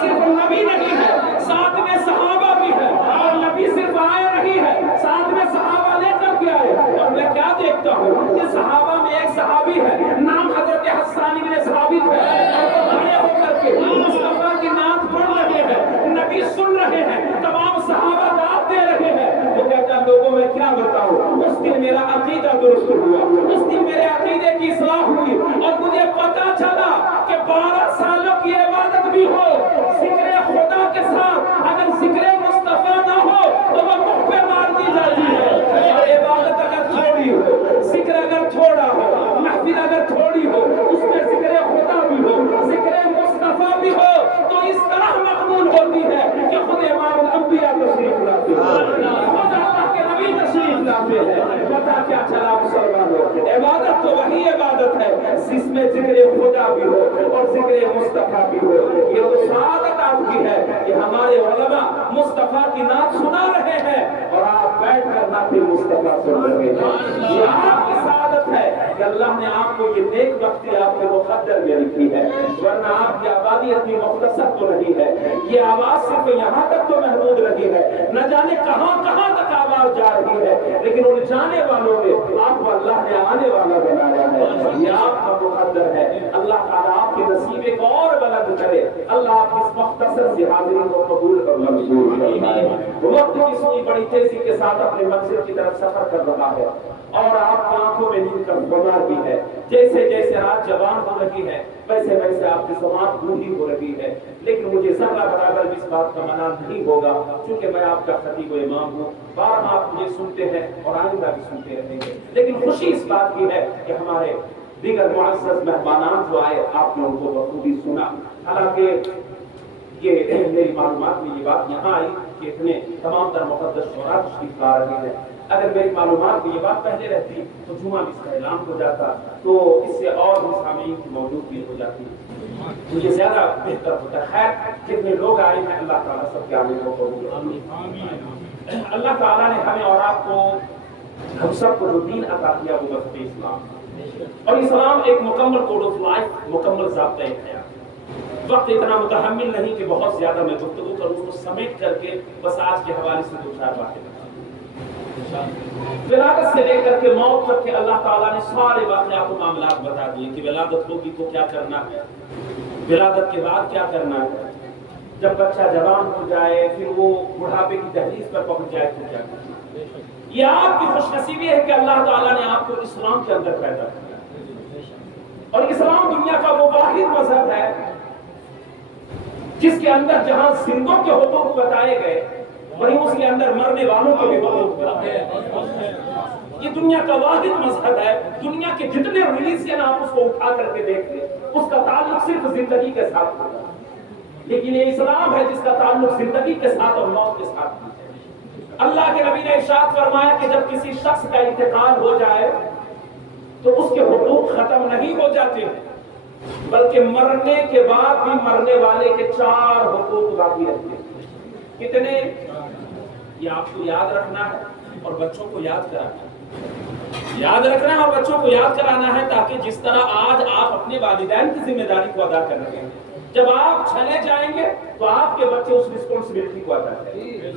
صرف نبی نہیں ہے، ساتھ میں صحابہ بھی ہے، اور نبی صرف آیا نہیں ہے، ساتھ میں صحابہ لے کر کے آئے۔ اور میں کیا دیکھتا ہوں کہ صحابہ میں ایک صحابی ہے، نام حضرت حسان بن ثابت ہے، اور وہ کھڑے ہو کر کے مصطفیٰ کی نعت پڑھ رہے ہیں، نبی سن رہے ہیں، تمام صحابہ دعوت دے رہے ہیں۔ وہ کہتا ہے لوگوں میں کیا بتاؤں، اس دن میرا عقیدہ درست ہوا، اس دن میرے عقیدے کی اصلاح ہوئی، اور مجھے پتا چلا کہ 12 سالوں کی عبادت بھی ہو ذکر خدا کے ساتھ، اگر ذکر مصطفیٰ نہ ہو تو وہ منہ پہ مار دی جاتی ہے۔ اور عبادت اگر تھوڑی ہو، ذکر اگر تھوڑا ہو، محفل اگر تھوڑی ہو، اس میں ذکر خدا بھی ہو، ذکر مصطفیٰ بھی ہو، تو اس طرح مقبول ہوتی ہے کہ خود امام الانبیاء تشریف لاتے ہیں، خود اللہ کے نبی تشریف لاتے ہیں۔ پتا کیا چلا مسلمانوں، عبادت تو وہی عبادت ہے جس میں ذکر خدا بھی ہو اور ذکر مصطفیٰ بھی ہو۔ یہ تو سعادت آپ کی ہے کہ ہمارے علماء مصطفیٰ کی نعت سنا رہے ہیں اور آپ بیٹھ کر نعت مصطفیٰ سن رہے ہیں۔ یہ آپ کی سعادت ہے کہ اللہ نے آپ کو یہ نیک بختی آپ کے مقدر میں لکھی ہے، ورنہ آپ کی آبادی اتنی مختصر تو نہیں ہے، یہ آواز صرف یہاں تک تو محدود رہی ہے، نہ جانے کہاں کہاں تک آواز جا رہی ہے، لیکن ان جانے والوں میں آپ کو اللہ نے آنے والا بنایا ہے۔ یہ آپ کا مقدر ہے۔ اللہ تعالیٰ آپ کے نصیبے کو اور بلند کرے، اللہ آپ کی اس مختصر سی حاضری کو قبول اور منظور فرمائے۔ وقت کتنی بڑی تیزی کے ساتھ اپنے منزل کی طرف سفر کر رہا ہے، اور آپ کی آنکھوں میں نیند کا غبار بھی ہے۔ جیسے جیسے رات جوان ہو رہی ہے ویسے ویسے آپ کی زبان بوڑھی ہو رہی ہے، لیکن مجھے ذرہ برابر بھی اس بات کا منع نہیں ہوگا، چونکہ میں آپ کا خطیب و امام ہوں، بارہا آپ مجھے سنتے ہیں اور آئندہ بھی سنتے رہیں گے۔ لیکن خوشی اس بات کی ہے کہ ہمارے دیگر معزز مہمانان جو آئے آپ نے ان کو بخوبی سنا۔ حالانکہ یہ میری معلومات میں یہ بات یہاں آئی کہ اتنے تمام تر مقدس شعراء تشریف لا رہے ہیں، اگر میری معلومات میں یہ بات پہلے رہتی تو جمعہ بھی اس کا اعلان ہو جاتا، تو اس سے اور بھی سامعین کی موجودگی ہو جاتی، مجھے زیادہ بہتر ہوتا۔ خیر جتنے لوگ آئے ہیں اللہ تعالیٰ سب کے آنے کو قبول کرے۔ اللہ تعالیٰ نے ہمیں اور آپ کو، ہم سب کو جو دین عطا کیا وہ مذہب اسلام، اور اسلام ایک مکمل کوڈ آف لائف، مکمل ضابطۂ حیات۔ وقت اتنا متحمل نہیں کہ بہت زیادہ میں گفتگو کروں، اس کو سمیٹ کر کے بس آج کے حوالے سے دو چار باتیں بتا دوں۔ ولادت سے لے کر کے موت تک کے اللہ تعالیٰ نے سارے واقعات و معاملات بتا دیے کہ ولادت ہوگی تو کیا کرنا ہے، ولادت کے بعد کیا کرنا ہے، جب بچہ جوان ہو جائے پھر وہ بڑھاپے کی دہلیز پر پہنچ جائے تو کیا کرنا ہے۔ یہ آپ کی خوش نصیبی ہے کہ اللہ تعالیٰ نے آپ کو اسلام کے اندر پیدا کیا، اور اسلام دنیا کا وہ واحد مذہب ہے جس کے اندر جہاں زندوں کے حقوق بتائے گئے وہیں اس کے اندر مرنے والوں کے بھی حقوق بتائے گئے۔ یہ دنیا کا واحد مذہب ہے، دنیا کے جتنے ریلیجن آپ اس کو اٹھا کر کے دیکھ لیں اس کا تعلق صرف زندگی کے ساتھ ہوتا ہے، لیکن یہ اسلام ہے جس کا تعلق زندگی کے ساتھ اور موت کے ساتھ ہے۔ اللہ کے نبی نے ارشاد فرمایا کہ جب کسی شخص کا انتقال ہو جائے تو اس کے حقوق ختم نہیں ہو جاتے، بلکہ مرنے کے بعد بھی مرنے والے کے 4 حقوق باقی رہتے ہیں۔ کتنے؟ یہ آپ کو یاد رکھنا ہے اور بچوں کو یاد کرانا ہے، یاد رکھنا ہے اور بچوں کو یاد کرانا ہے، تاکہ جس طرح آج آپ اپنے والدین کی ذمہ داری کو ادا کر رہے ہیں، جب آپ چلے جائیں گے تو آپ کے بچے اس رسپانسبلٹی کو ادا کریں گے۔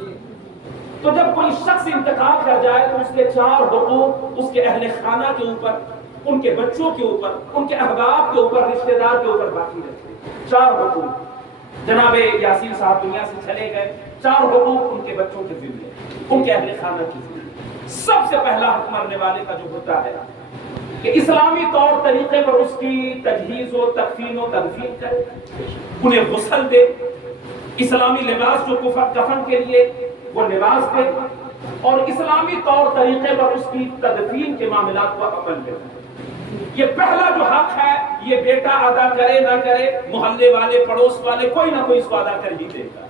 تو جب کوئی شخص انتقال کر جائے تو اس کے 4 حقوق اس کے اہل خانہ کے اوپر، ان کے بچوں کے اوپر، ان کے احباب کے اوپر، رشتہ دار کے اوپر باقی رہتے ہیں۔ 4 حقوق۔ جناب یاسین صاحب دنیا سے چلے گئے، 4 حقوق ان کے بچوں کے ذمہ، ان کے اہل خانہ کے ذمہ۔ سب سے پہلا حق مرنے والے کا جو ہوتا ہے کہ اسلامی طور طریقے پر اس کی تجہیز و تکفین و تدفین کرے، انہیں غسل دے، اسلامی لباس جو کفن کے لیے وہ لباس دے، اور اسلامی طور طریقے پر اس کی تدفین کے معاملات کو عمل دے۔ یہ پہلا جو حق ہے یہ بیٹا ادا کرے نہ کرے، محلے والے پڑوس والے کوئی نہ کوئی اس کو ادا کر ہی دے گا۔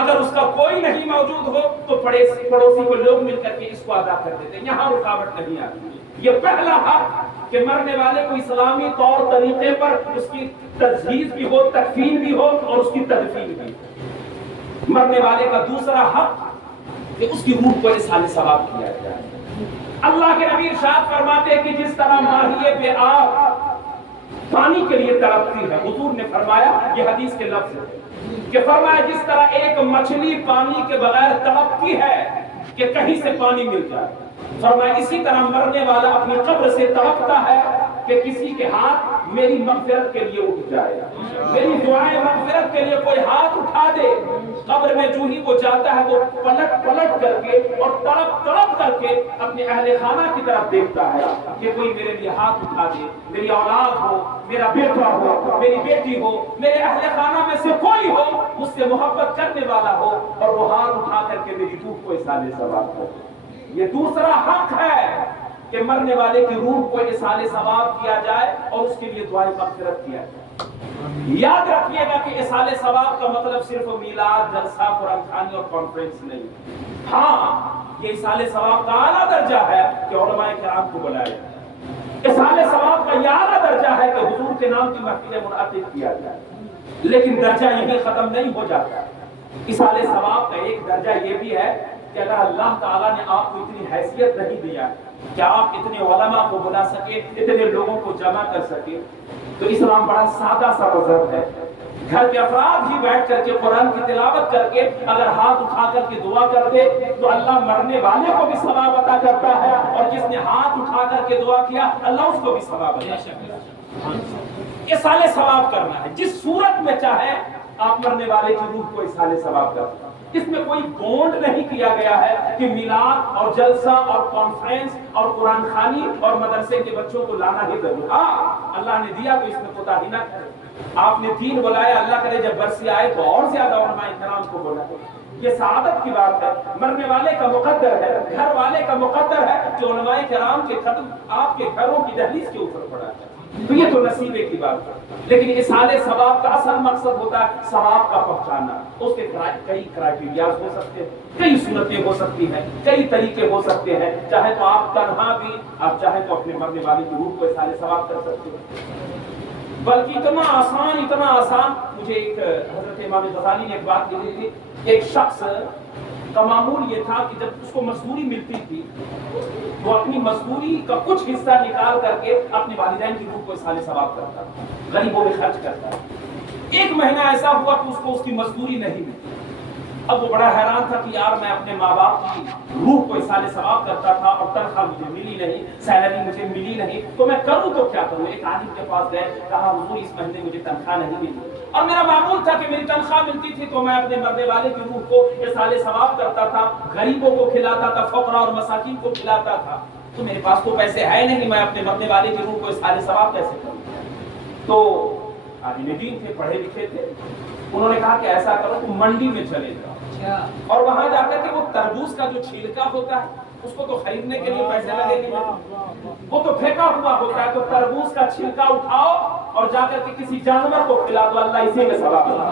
اگر اس کا کوئی نہیں موجود ہو تو پڑوسی کو لوگ مل کر کے اس کو ادا کر دیتے ہیں، یہاں رکاوٹ نہیں آتی۔ یہ پہلا حق کہ مرنے والے کو اسلامی طور طریقے پر اس کی تجہیز بھی ہو، تکفین بھی ہو اور اس کی تدفین بھی ہو۔ مرنے والے کا دوسرا حق کہ اس کی روح کو اصحال ثواب کیا جائے۔ اللہ کے نبی ارشاد فرماتے ہیں کہ جس طرح ماہی بے آب پانی کے لیے تڑپتی ہے. حضور نے فرمایا، یہ حدیث کے لفظ ہے کہ فرمایا جس طرح ایک مچھلی پانی کے بغیر تڑپتی ہے کہ کہیں سے پانی مل جائے، فرمایا اسی طرح مرنے والا اپنی قبر سے تڑپتا ہے کہ کسی کے ہاتھ میری مغفرت کے لیے اٹھ جائے، میری دعائیں مغفرت کے لیے کوئی ہاتھ اٹھا دے. قبر میں جو ہی وہ جاتا ہے وہ پلٹ پلٹ کر کے اور تڑپ تڑپ کر کے اپنے اہل خانہ کی طرف دیکھتا ہے کہ کوئی میرے لیے ہاتھ اٹھا دے، میری اولاد ہو، میرا بیٹا ہو، میری بیٹی ہو، میرے اہل خانہ میں سے کوئی ہو مجھ سے محبت کرنے والا ہو اور وہ ہاتھ اٹھا کر کے میری روح کو ایصال ثواب کرے. یہ دوسرا حق ہے کہ مرنے والے کی روح کو ایصال ثواب کیا جائے اور اس کے لیے دعائیں مغفرت کیا جائے. یاد رکھیے گا کہ ایصال ثواب کا مطلب صرف میلاد، جلسہ، قرآن خوانی اور کانفرنس نہیں. ہاں، یہ ایصال ثواب کا اعلیٰ درجہ ہے کہ علماء کرام کو بلائے جائے. ایصال ثواب کا یہ اعلیٰ درجہ ہے کہ حضور کے نام کی محفلیں منعقد کیا جائے. لیکن درجہ یہی ختم نہیں ہو جاتا. ایصال ثواب کا ایک درجہ یہ بھی ہے کہ اگر اللہ تعالیٰ نے آپ کو اتنی حیثیت نہیں دیا کہ آپ اتنے علماء کو بلا سکے، اتنے لوگوں کو جمع کر سکے، تو اسلام بڑا سادہ سا مذہب ہے. گھر کے افراد ہی بیٹھ کر کے قرآن کی تلاوت کر کے اگر ہاتھ اٹھا کر کے دعا کر دے تو اللہ مرنے والے کو بھی ثواب عطا کرتا ہے، اور جس نے ہاتھ اٹھا کر کے دعا کیا اللہ اس کو بھی ثواب عطا کرتا ہے. ایصال ثواب کرنا ہے جس صورت میں چاہے آپ مرنے والے کی روح کو ایصال ثواب کرتے ہیں. اس میں کوئی بونڈ نہیں کیا گیا ہے کہ میلاد اور جلسہ اور کانفرنس اور قرآن خوانی اور مدرسے کے بچوں کو لانا ہی ضروری. ہاں، اللہ نے دیا تو اس میں کوتاہی نہ کرے. آپ نے دین بلایا، اللہ کرے جب برسی آئے تو اور زیادہ علماء کرام کو بلائے. یہ سعادت کی بات ہے. مرنے والے کا مقدر ہے، گھر والے کا مقدر ہے کہ علماء کرام کے قدم آپ کے گھروں کی دہلیز کے اوپر پڑا ہے. تو یہ تو نصیبے کی بات ہے. لیکن ایصال ثواب کا اصل مقصد ہوتا ہے ثواب کا پہنچانا. اس کے کئی کرائٹیریاز ہو سکتے ہیں، کئی صورتیں ہو سکتی ہیں، کئی طریقے ہو سکتے ہیں. چاہے تو آپ تنہا بھی، آپ چاہے تو اپنے مرنے والے کی روح کو ایصال ثواب کر سکتے ہیں. بلکہ اتنا آسان. مجھے ایک حضرت امام غزالی نے ایک بات لکھی تھی. ایک شخص کا معمول یہ تھا کہ جب اس کو مزدوری ملتی تھی وہ اپنی مزدوری کا کچھ حصہ نکال کر کے اپنے والدین کی روح کو ایصال ثواب کرتا، غریبوں میں خرچ کرتا. ایک مہینہ ایسا ہوا کہ اس کو اس کی مزدوری نہیں ملی. اب وہ بڑا حیران تھا کہ یار میں اپنے ماں باپ کی روح کو ایصال ثواب کرتا تھا اور تنخواہ مجھے ملی نہیں، سیلری مجھے ملی نہیں، تو میں کروں تو کیا کروں. ایک عالم کے پاس گئے، کہا حضور اس مہینے مجھے تنخواہ نہیں ملی اور میرا معمول تھا کہ میری تنخواہ ملتی تھی تو میں اپنے مرنے والے کی روح کو ایصال ثواب کرتا تھا، غریبوں کو کھلاتا تھا، فقراء اور مساکین کو کھلاتا تھا. تو میرے پاس تو پیسے ہے نہیں، میں اپنے مرنے والے کی روح کو ایصال ثواب کیسے کروں. تو عالم دین تھے، پڑھے لکھے تھے، انہوں نے کہا کہ ایسا کرو تم منڈی میں چلے جاؤ اور وہاں جا کر کے وہ تربوز کا جو چھلکا ہوتا ہے اس کو تو خریدنے کے لیے پیسے لگے گی، وہ تو پھینکا ہوا ہوتا ہے، تو تربوز کا چھلکا اٹھاؤ اور جا کر کے کسی جانور کو کھلا دو، اللہ اسی میں ثواب دیتا.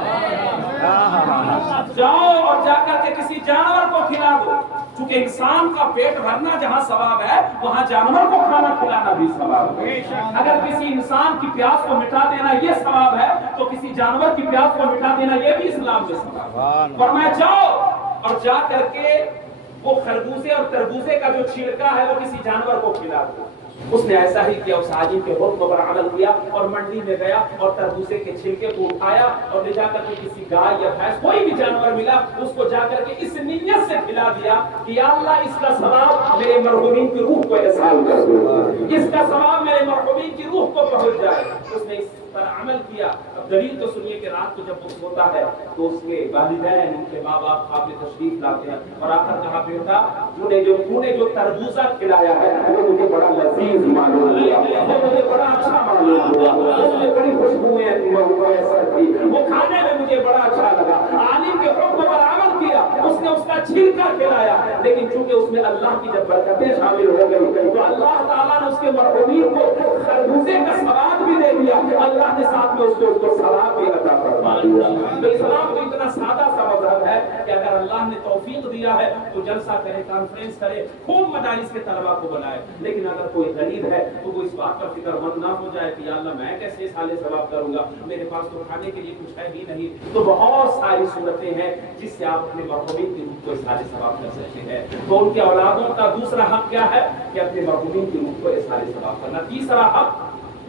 جاؤ اور جا کر کے کسی جانور کو کھلا دو. چونکہ انسان کا پیٹ بھرنا جہاں ثواب ہے وہاں جانور کو کھانا کھلانا بھی ثواب ہے. اگر کسی انسان کی پیاس کو مٹا دینا یہ ثواب ہے تو کسی جانور کی پیاس کو مٹا دینا یہ بھی اسلام میں ثواب ہے. فرمایا جاؤ اور جا کر کے وہ خربوزے اور تربوزے کا جو چھلکا ہے وہ کسی جانور کو کھلا دو. اس نے ایسا ہی کیا، اس عالم کے حکم پر عمل کیا اور منڈی میں گیا اور تربوزے کے چھلکے کو اٹھایا اور لے جا کر کے کسی گائے یا بھینس کوئی بھی جانور ملا اس کو جا کر کے اس نیت سے کھلا دیا کہ یا اللہ اس کا ثواب میرے مرحومین کی روح کو ایصال کر دو، اس کا ثواب میرے مرحومین کی روح کو پہنچ جائے. اس نے اس پر عمل کیا. اب دلیل تو سنیے کہ رات کو جب وہ سوتا ہے تو اس کے والدین، ان کے ماں باپ قابل تشریف لاتے ہیں اور آخر کہا بیٹا تو نے جو تربوزہ کھلایا ہے وہ مجھے بڑا لذیذ معلوم ہوا، وہ مجھے بڑا اچھا معلوم ہوا، اس میں بڑی خوشبوئیں میسر تھی، وہ کھانے میں مجھے بڑا اچھا لگا. عالم کے حکم پر عمل کیا، اس نے اس کا چھلکا کھلایا. لیکن چونکہ اس میں اللہ کی جب برکتیں شامل ہو گئی تو اللہ تعالیٰ نے اس کے مرحومین کو خربوزے کا ثواب بھی دے دیا، اللہ نے ساتھ میں اس کو ثواب بھی عطا فرما دیا. تو اسلام تو اتنا سادہ سا مذہب ہے کہ اگر اللہ نے توفیق دیا ہے تو جلسہ کرے، کانفرنس کرے، خوب مدارس کے طلباء کو بلائے. لیکن اگر کوئی غریب ہے تو وہ اس بات پر فکر مند نہ ہو جائے کہ یا اللہ میں کیسے ایصال ثواب کروں گا، میرے پاس تو کھانے کے لیے کچھ ہے ہی نہیں. تو بہت ساری صورتیں ہیں جس سے آپ اپنے مرحومین کی روح کو ایصال ثواب کر سکتے ہیں. تو ان کے اولادوں کا دوسرا حق کیا ہے کہ اپنے مرحومین کی روح کو ایصال ثواب کرنا. تیسرا حق